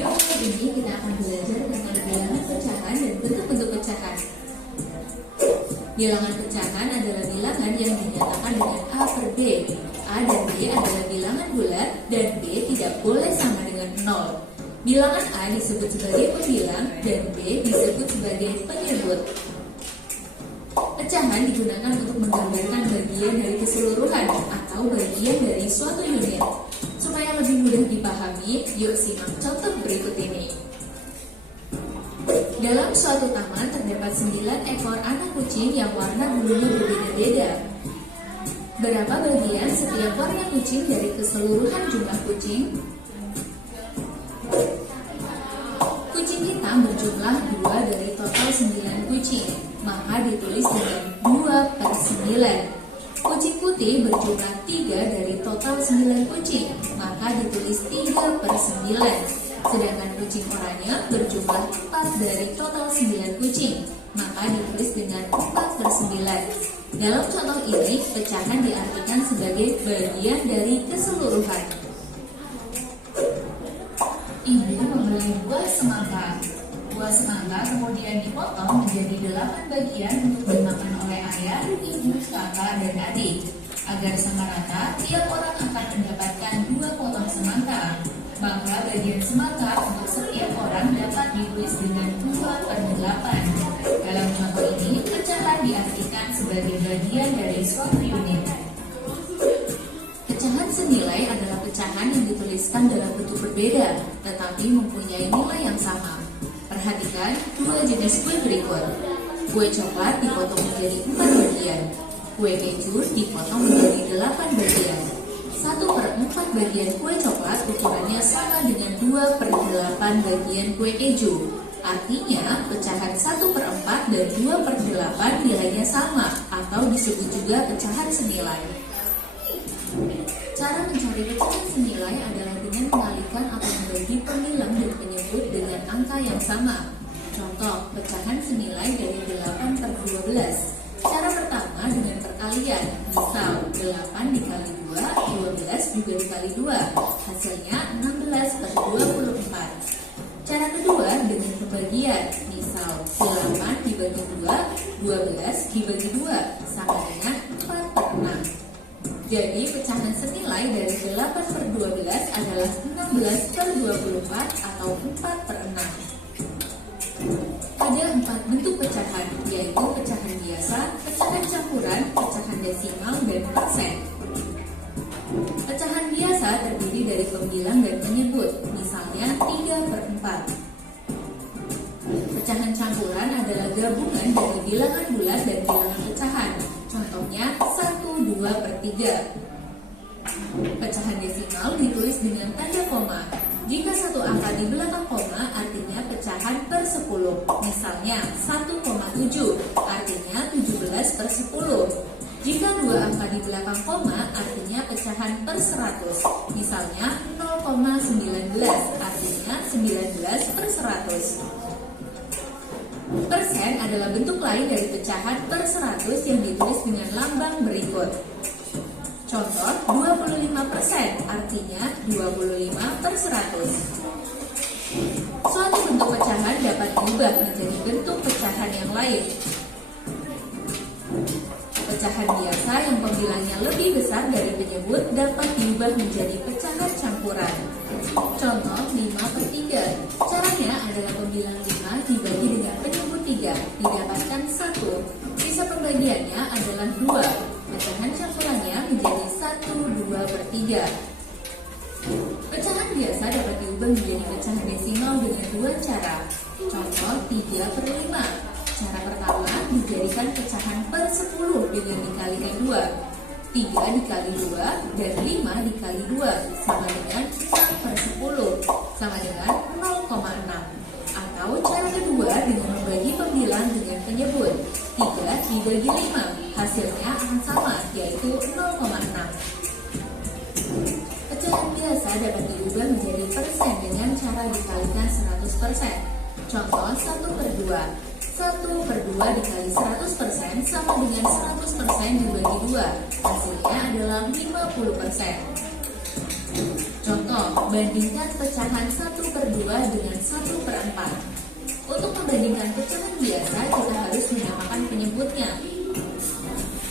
video kali ini kita akan belajar tentang bilangan pecahan dan bentuk-bentuk pecahan. Bilangan pecahan adalah bilangan yang dinyatakan dengan A per B. A dan B adalah bilangan bulat dan B tidak boleh sama dengan 0. Bilangan A disebut sebagai pembilang dan B disebut sebagai penyebut. Pecahan digunakan untuk menggambarkan bagian dari keseluruhan atau bagian dari suatu unit. Supaya lebih mudah dipahami, yuk simak contoh berikut ini. Dalam suatu taman terdapat 9 ekor anak kucing yang warna bulunya berbeda-beda. Berapa bagian setiap warna kucing dari keseluruhan jumlah kucing? Kucing hitam berjumlah 2 dari total 9 kucing, maka ditulis dengan 2 per 9. Kucing putih berjumlah 3 dari total 9 kucing, maka ditulis 3 per 9. Sedangkan kucing oranye berjumlah 4 dari total 9 kucing, maka ditulis dengan 4 per 9. Dalam contoh ini, pecahan diartikan sebagai bagian dari keseluruhan. Ibu membeli buah semangka. Buah semangka kemudian dipotong menjadi 8 bagian untuk dimakan oleh ayah, ibu, kakak, dan adik. Agar sama rata, tiap orang akan mendapatkan 2 potong semangka. Maka bagian semangka untuk setiap orang dapat ditulis dengan 2 per 8. Dalam contoh ini, pecahan diartikan sebagai bagian dari suatu unit. Pecahan senilai adalah pecahan yang dituliskan dalam bentuk berbeda, tetapi mempunyai nilai yang sama. Perhatikan 2 jenis kue berikut. Kue coklat dipotong menjadi 4 bagian. Kue keju dipotong menjadi 8 bagian. 1 per 4 bagian kue coklat ukurannya sama dengan 2 per 8 bagian kue keju. Artinya, pecahan 1 per 4 dan 2 per 8 nilainya sama, atau disebut juga pecahan senilai. Cara mencari pecahan senilai adalah dengan mengalihkan atau membagi pembilang dan penyebut dengan angka yang sama. Contoh, pecahan senilai dari 8 per 12. Cara pertama dengan perkalian. Misal, 8 dikali 2, 12 juga dikali 2. Hasilnya 16 per 24. Cara kedua dengan pembagian. Misal, 8 dibagi 2, 12 dibagi 2, sama dengan 4 per 6. Jadi, pecahan senilai dari 8 per 12 adalah 16 per 24 atau 4 per 6. Ada 4 bentuk pecahan, yaitu pecahan biasa, pecahan campuran, pecahan desimal, dan persen. Pecahan biasa terdiri dari pembilang dan penyebut, misalnya 3 per 4. Pecahan campuran adalah gabungan dari bilangan bulat dan bilangan pecahan. Contohnya 1, 2 per 3. Pecahan desimal ditulis dengan tanda koma. Jika satu angka di belakang koma artinya pecahan per 10. Misalnya 1,7 artinya 17 per 10. Jika dua angka di belakang koma artinya pecahan per 100. Misalnya 0,19 artinya 19 per 100. Persen adalah bentuk lain dari pecahan per 100 yang ditulis dengan lambang berikut. Contoh, 25% artinya 25 per 100. Suatu bentuk pecahan dapat diubah menjadi bentuk pecahan yang lain. Pecahan biasa yang pembilangnya lebih besar dari penyebut dapat diubah menjadi pecahan campuran. Contoh, 5 per 3. Caranya adalah pembilang 5 dibagi dengan penyebut 3, didapatkan 1. Sisa pembagiannya adalah 2. Pecahan campurannya menjadi 1, 2 per 3. Pecahan biasa dapat diubah menjadi pecahan desimal dengan 2 cara. Contoh, 3 per 5. Cara pertama dijadikan pecahan per 10 dengan dikalikan 2. 3 dikali 2 dan 5 dikali 2 sama dengan 6 per 10 sama dengan 0,6. Atau cara kedua dengan membagi pembilang dengan penyebut. 3 dibagi 5, hasilnya akan sama, yaitu 0,6. Pecahan biasa dapat diubah menjadi persen dengan cara dikalikan 100%. Contoh, 1 per 2. 1 per 2 dikali 100% sama dengan 100% dibagi 2. Hasilnya adalah 50%. Contoh, bandingkan pecahan 1/2 dengan 1/4. Untuk membandingkan pecahan biasa, kita harus menyamakan penyebutnya.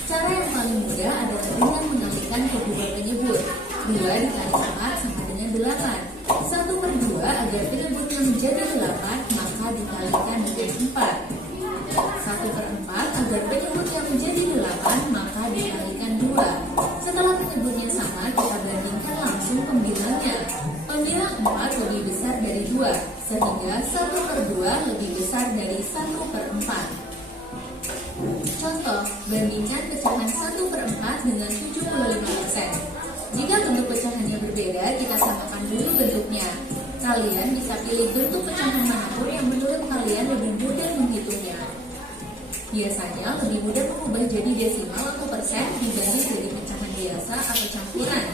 Cara yang paling mudah adalah dengan mengalihkan kedua penyebut. 2 dikali 4 sama dengan 8. 1/2 agar penyebutnya menjadi 8, maka dikalikan dengan 4. 1/4 agar penyebutnya menjadi 8, maka dikalikan 2. Setelah penyebutnya sama, kita bandingkan langsung pembilangnya. Pembilang 4 lebih besar dari 2, sehingga 1/2 lebih besar dari 1/4. Contoh, bandingkan pecahan 1/4 dengan 75%. Jika bentuk pecahannya berbeda, kita samakan dulu bentuknya. Kalian bisa pilih bentuk pecahan manapun yang menurut kalian lebih mudah menghitungnya. Biasanya lebih mudah mengubah jadi desimal atau persen dibanding jadi pecahan biasa atau campuran.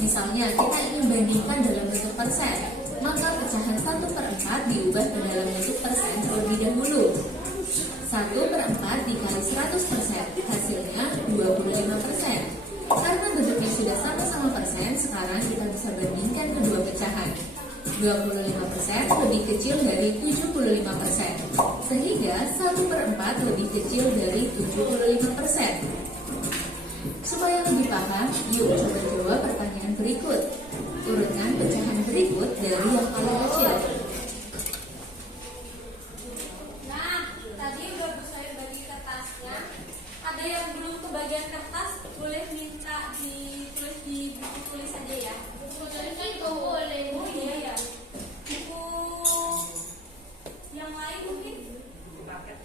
Misalnya, kita ingin bandingkan dalam bentuk persen, maka pecahan 1/4 diubah ke dalam bentuk persen terlebih dahulu. 1/4 dikali 100%, hasilnya 25%. Karena bentuknya sudah sama-sama persen, sekarang kita bisa bandingkan kedua pecahan. 25% lebih kecil dari 75%, sehingga 1/4 lebih kecil dari 75%. Supaya lebih paham, yuk coba jawab pertanyaan berikut. Urutkan pecahan berikut dari yang paling kecil. Nah, tadi udah saya bagi kertasnya. Ada yang belum kebagian kertas, boleh minta ditulis di buku tulis aja ya. Buku tulis itu boleh. Oh iya ya. Buku yang lain mungkin. Paket.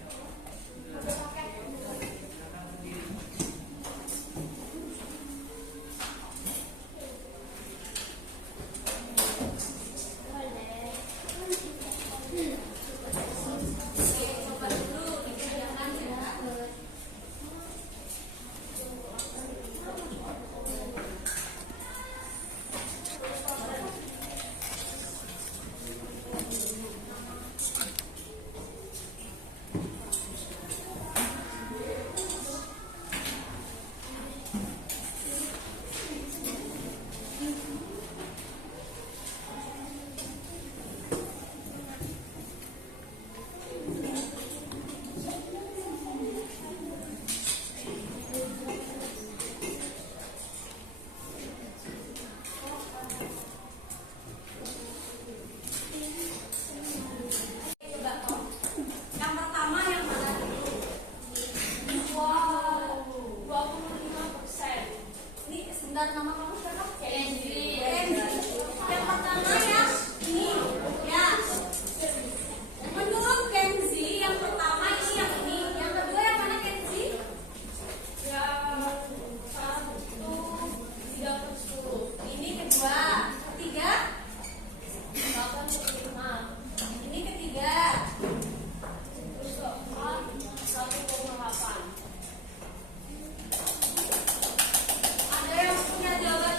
Yang pertama yang mana dulu? Wow, 25%. Ini sebentar, nama kamu siapa? Kenzi. Yang pertama ya, ini ya. Menurut Kenzi, yang pertama ini yang ini. Yang kedua yang mana Kenzi? Yang 1/3/10. Ini kedua. Ketiga? 85. Ini ketiga. 1,8. Ada yang punya jawaban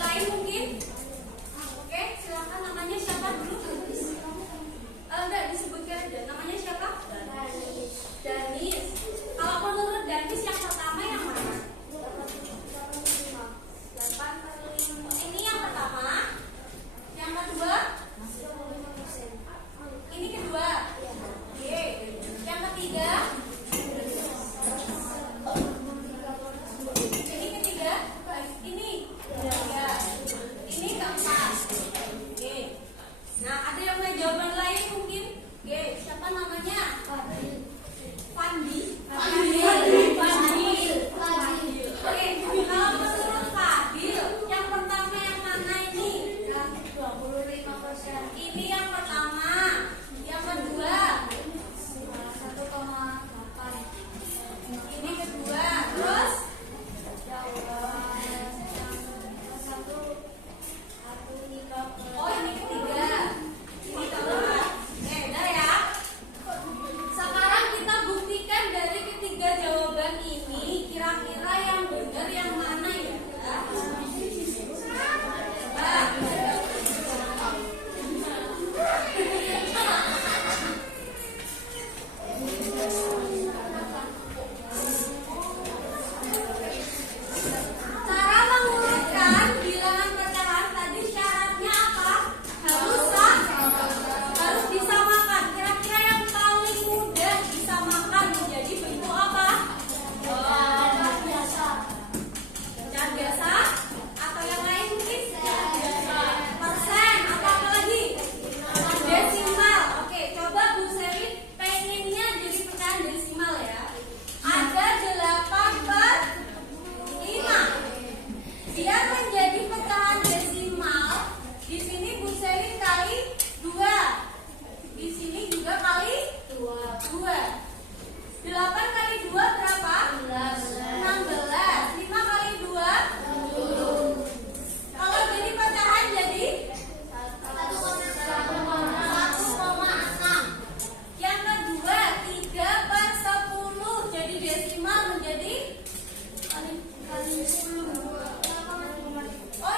Oh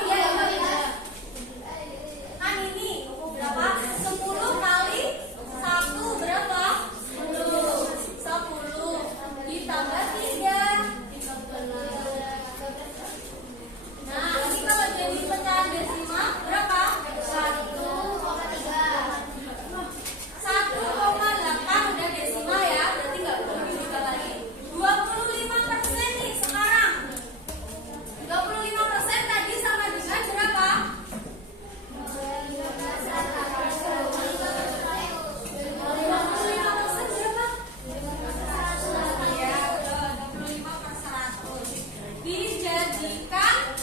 iya, kan ini berapa? 10 kali 1 berapa? 10 ditambah 3. Nah, ini kalau jadi pecahan desimal berapa? 1,8 udah desimal ya, berarti nggak perlu dibuka lagi. 25% nih sekarang. 25% tadi sama dengan berapa? 25% berapa? Ya, 25/100. Dijadikan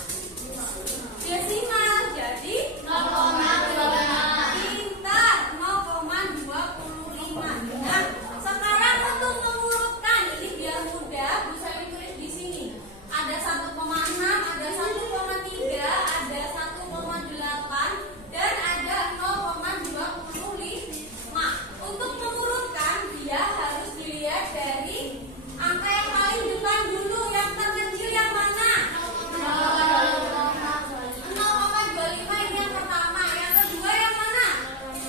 desimal jadi 0,25. Pintar, 0,25. Nah, sekarang untuk mengurutkan ini biar mudah, bisa ditulis di sini. Ada 1,6, ada 1,3, ada 1,8 dan ada 0,25. Untuk mengurutkan dia harus dilihat dari angka yang paling depan dulu, yang terkecil yang mana? 0,25 ini yang pertama, yang kedua yang mana?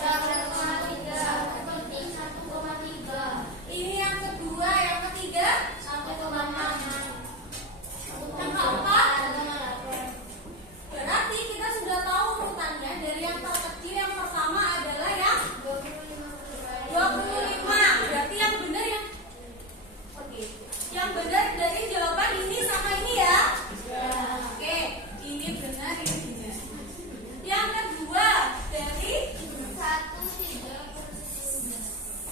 1,3. Ini yang kedua, yang ketiga 1,6. Yang keempat, berarti kita sudah tahu urutannya. Dari yang terkecil yang pertama adalah yang 25. Berarti yang benar ya? Oke. Yang benar dari jawaban ini sama ini ya? Oke, ini benar, ini benar. Yang kedua dari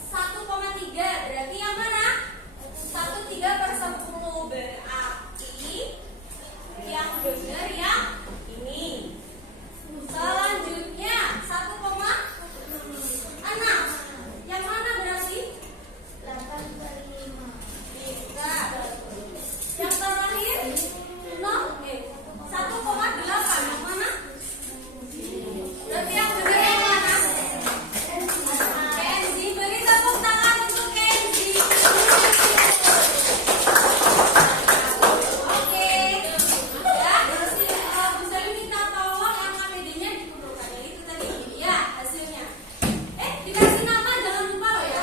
1,3 berarti yang mana? 1/3/10 berarti yang benar yang ini. Selanjutnya 1,6. Yang mana berarti? 8/5. Yang terakhir 1,8. Yang mana? Berarti yang benar yang mana? Kenzi, beri tepuk tangan untuk Kenzi. Oke, ya, bisa minta tolong yang APD-nya dikumpulkan. Jadi itu tadi, ya hasilnya. Dikasih nama jangan lupa loh ya.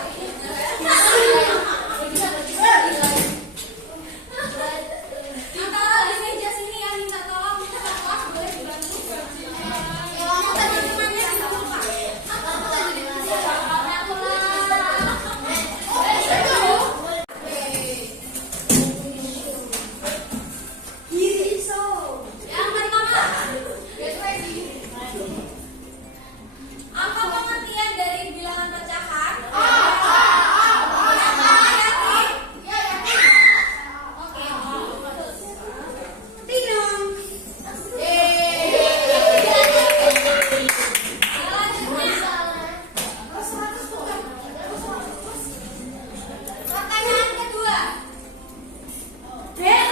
Antara di meja sini yang minta tolong, minta kelas boleh dibantu. Tadi temannya bisa lupa. Yang pertama, apa pengertian dari bilangan pecahan? Yang mana yakin? Oke. Tinong. Selanjutnya, pertanyaan kedua. Bilang